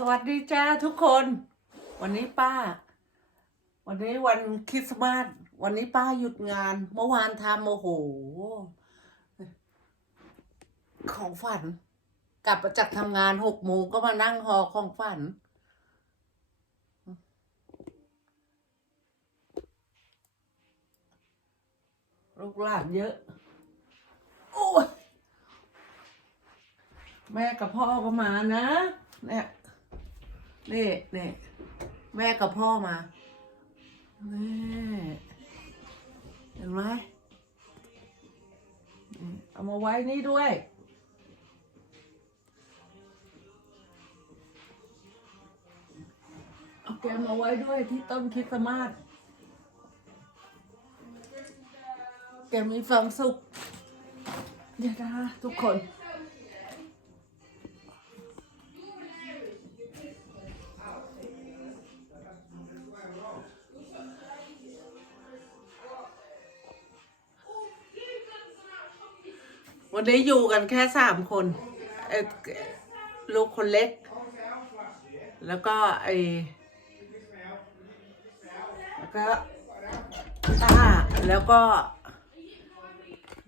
สวัสดีจ้าทุกคน วันนี้ป้า วันนี้วันคริสต์มาสวันนี้ป้าหยุดงาน เมื่อวานทำโอ้โห ของฝัน กลับมาจากทำงานหกโมงก็มานั่งหอของฝัน ลูกหลานเยอะ โอ้ยแม่กับพ่อก็มานะ เนี่ย นี่นี่แม่กับพ่อมานี่เห็นไหมเอามาไว้นี่ด้วย เอาแกมาไว้ด้วยที่ต้นคริสต์มาสแกมีความสุขเดี๋ยวนะทุกคน วันนี้อยู่กันแค่สามคนลูกคนเล็ก แล้วก็ไอแล้วก็ป้าแล้วก็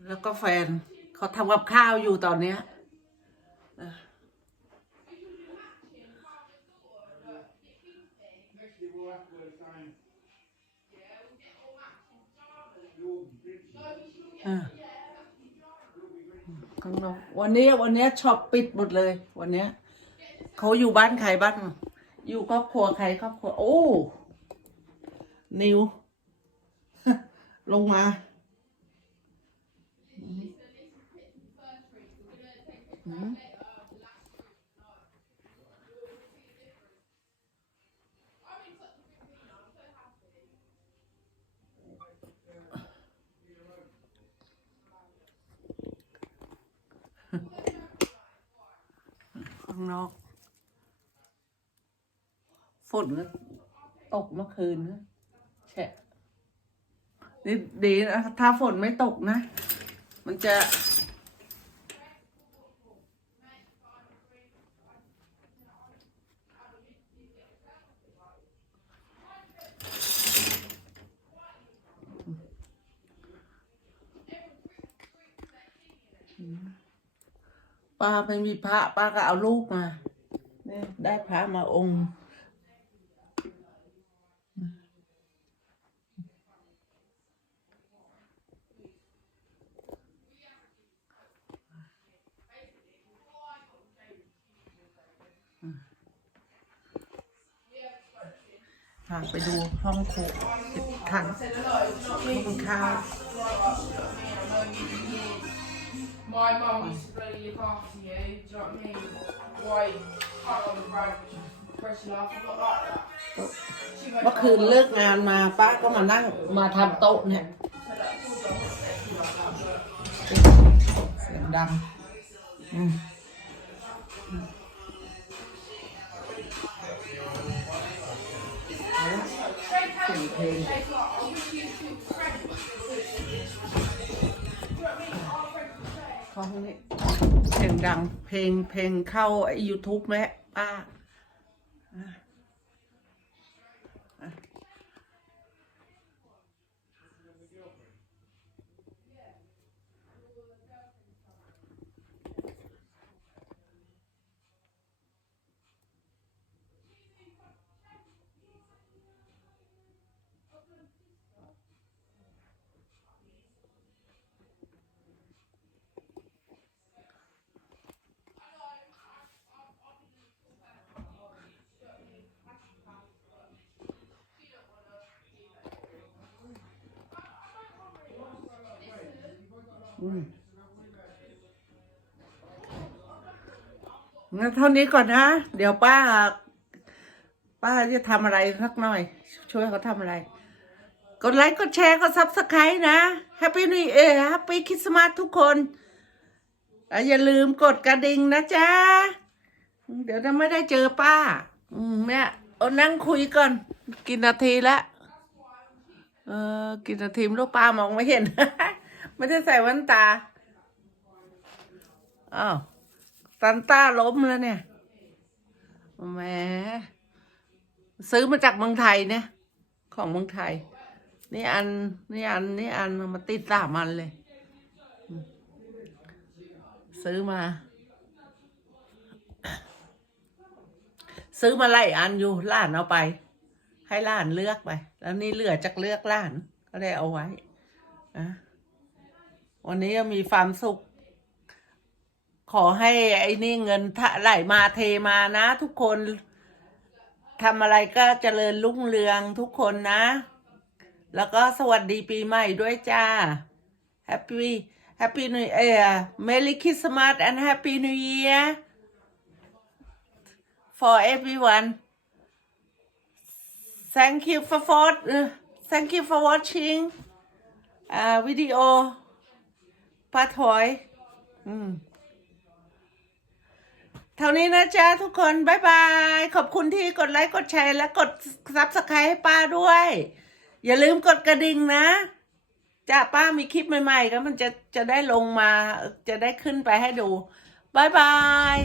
แล้วก็แฟนเขาทำกับข้าวอยู่ตอนเนี้ยอออ่า ข้างนอก วันนี้วันนี้ช็อปปิดหมดเลย วันเนี้ยเขาอยู่บ้านใครบ้านอยู่ครอบครัวใครครอบครัว โอ้นิว ลงมาอืม ข้างนอก ฝนก็ตกเมื่อคืนนะแฉะนี่ดีนะถ้าฝนไม่ตกนะ มันจะ ป้าไม่มีพระป้าก็เอาลูกมาได้พระมาองค์พาไปดูห้องครัวติดถังห้องข้าว My mum used to bloody look after you, do you know what I mean? Why cut on the road, pressing off, I'm not like that. She went เมื่อคืนเลิกงานมาป้าก็มานั่งมาทำโต๊ะเนี่ย เสียงดังอืมเอาละเสียงเ พลงเข้าห้องนี่เสียงดังเพลงเพลงเข้าไอ้ยูทูบแม่ป้า งั้นเท่านี้ก่อนนะ เดี๋ยวป้า ป้าจะทำอะไรสักหน่อย ช่วยเขาทำอะไร กดไลค์ กดแชร์ กดซับสไครต์นะแฮปปี้นิวเอแฮปปี้คริสต์มาสทุกคนแล้วอย่าลืมกดกระดิ่งนะจ๊ะ เดี๋ยวจะไม่ได้เจอป้า อืมเนี่ยเอานั่งคุยก่อน กินนาทีละเออ กินนาทีมลูกป้ามองไม่เห็น ไม่ได้ใส่แว่นตา อ้าวซันต้าล้มแล้วเนี่ยแหมซื้อมาจากเมืองไทยเนี่ย ของเมืองไทย นี่อัน นี่อัน นี่อันมาติดสามอันเลย ซื้อมา ซื้อมาไล่อันอยู่ล้านเอาไป ให้ล้านเลือกไป แล้วนี่เหลือจากเลือกล้าน ก็ได้เอาไว้อะ วันนี้มีความสุข ขอให้ไอ้นี่เงินไหลมาเทมานะ ทุกคนทำอะไรก็เจริญรุ่งเรืองทุกคนนะ แล้วก็สวัสดีปีใหม่ด้วยจ้า Happy Happy New Year Merry Christmas and Happy New Year for everyone Thank you for for Thank you for watching uh, video ป้าถอย อืมเท่านี้นะจ๊ะทุกคนบ๊ายบาย ขอบคุณที่กดไลค์กดแชร์และกดซับสไครต์ให้ป้าด้วย อย่าลืมกดกระดิ่งนะจ้าป้ามีคลิปใหม่ๆ ก็มันจะจะได้ลงมาจะได้ขึ้นไปให้ดูบ๊ายบาย